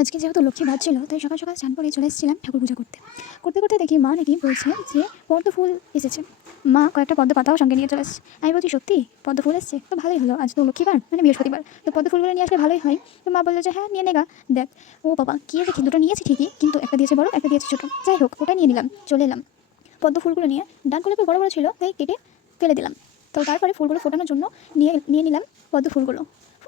আজকে যেহেতু লক্ষ্মী ভাত ছিল, তাই সকাল সকাল স্নান করে চলে এসেছিলাম ঠাকুর পূজা করতে। করতে করতে দেখি মা নাকি বলছে যে পদ্ম ফুল এসেছে। মা কয়েকটা পদ্ম পাতাও সঙ্গে নিয়ে চলে এসেছে। আমি বলছি সত্যি পদ্ম ফুল এসছে, তো ভালোই হলো, আজ তো লক্ষ্মীবার মানে বৃহস্পতিবার, তো পদ্ম ফুলগুলো নিয়ে আসলে ভালোই হয়। তো মা বললো যে হ্যাঁ নিয়ে নেগা। দেখ, ও বাবা কি দেখি, দুটো নিয়েছি ঠিকই, কিন্তু একটা দিয়েছে বড়, একটা দিয়েছে ছোটো। যাই হোক, ওটা নিয়ে নিলাম, চলে এলাম। পদ্ম ফুলগুলো নিয়ে ডানগুলো একটু বড় বড় ছিল, তাই কেটে ফেলে দিলাম। তো তারপরে ফুলগুলো ফোটানোর জন্য নিয়ে নিলাম পদ্ম ফুলগুলো।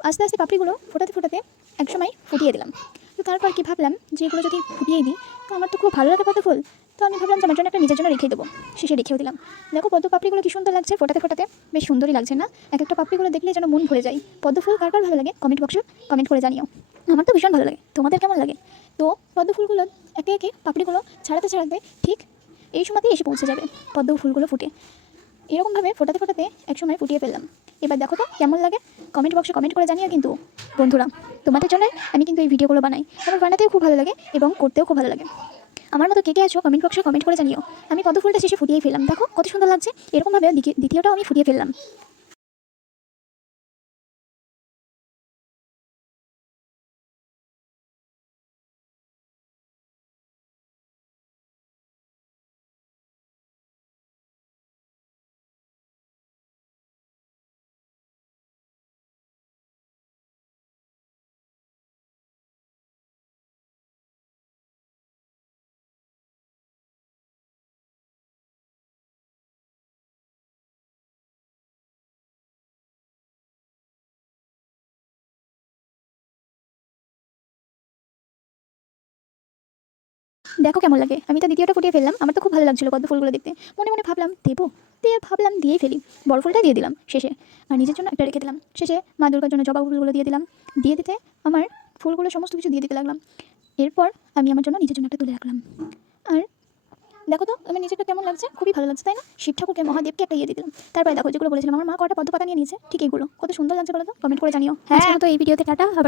আস্তে আস্তে পাপড়িগুলো ফোটাতে ফোটাতে একসময় ফুটিয়ে দিলাম। তো তারপর কি ভাবলাম যে এগুলো যদি ফুটিয়ে দিই, তো আমার তো খুব ভালো লাগে পদ্ম ফুল। তো আমি ভাবলাম যে আমার জন্য একটা নিজের জন্য রেখে দেবো। শেষে রেখেও দিলাম। দেখো পদ্ম পাপড়িগুলো কি সুন্দর লাগছে ফোটাতে ফোটাতে, বেশ সুন্দরই লাগছে না? এক একটা পাপড়িগুলো দেখলে যেন মন ভরে যায়। পদ্ম ফুল কার কার ভালো লাগে কমেন্ট বক্সে কমেন্ট করে জানিও। আমার তো ভীষণ ভালো লাগে, তোমাদের কেমন লাগে? তো পদ্ম ফুলগুলো একে একে পাপড়িগুলো ছাড়াতে ছাড়াতে ঠিক এই সময়তেই এসে পৌঁছে যাবে পদ্ম ফুলগুলো ফুটে। এরকমভাবে ফোটাতে ফোটাতে একসময় ফুটিয়ে ফেললাম। এবার দেখো তো কেমন লাগে, কমেন্ট বক্সে কমেন্ট করে জানিও কিন্তু বন্ধুরা। তোমাদের জন্য আমি কিন্তু এই ভিডিওগুলো বানাই, আমার বানাতেও খুব ভালো লাগে এবং করতেও খুব ভালো লাগে। আমার মতো কে কে আছো কমেন্ট বক্সে কমেন্ট করে জানিও। আমি পদ্ম ফুলটা শেষে ফুটিয়েই ফেললাম, দেখো কত সুন্দর লাগছে। এরকমভাবে দ্বিতীয়টাও আমি ফুটিয়ে ফেললাম। দেখো কেমন লাগে, আমি তো দ্বিতীয়টা ফুটিয়ে ফেললাম। আমার তো খুব ভালো লাগছিল পদ্ম ফুলগুলো দেখতে। মনে মনে ভাবলাম দেবো, দিয়ে ভাবলাম দিয়েই ফেলি। বড় ফুলটা দিয়ে দিলাম শেষে, আর নিজের জন্য একটা রেখে দিলাম। শেষে মা দুর্গার জন্য জবা ফুলগুলো দিয়ে দিলাম। দিয়ে দিতে আমার ফুলগুলো সমস্ত কিছু দিয়ে দিতে লাগলাম। এরপর আমি আমার জন্য নিজের জন্য একটা তুলে রাখলাম। আর দেখো তো আমার নিজেরটা কেমন লাগছে, খুবই ভালো লাগছে তাই না? শিব ঠাকুরকে মহাদেবকে একটা ইয়ে দিয়ে দিলাম। তারপরে দেখো যেগুলো বলেছিলাম আমার মা কটা পদ্ম পাতা নিয়ে নিয়েছে, ঠিক এইগুলো কত সুন্দর লাগছে বলো তো, কমেন্ট করে জানিও। হ্যাঁ, আজকের মতো এই ভিডিওতে টাটা। আবার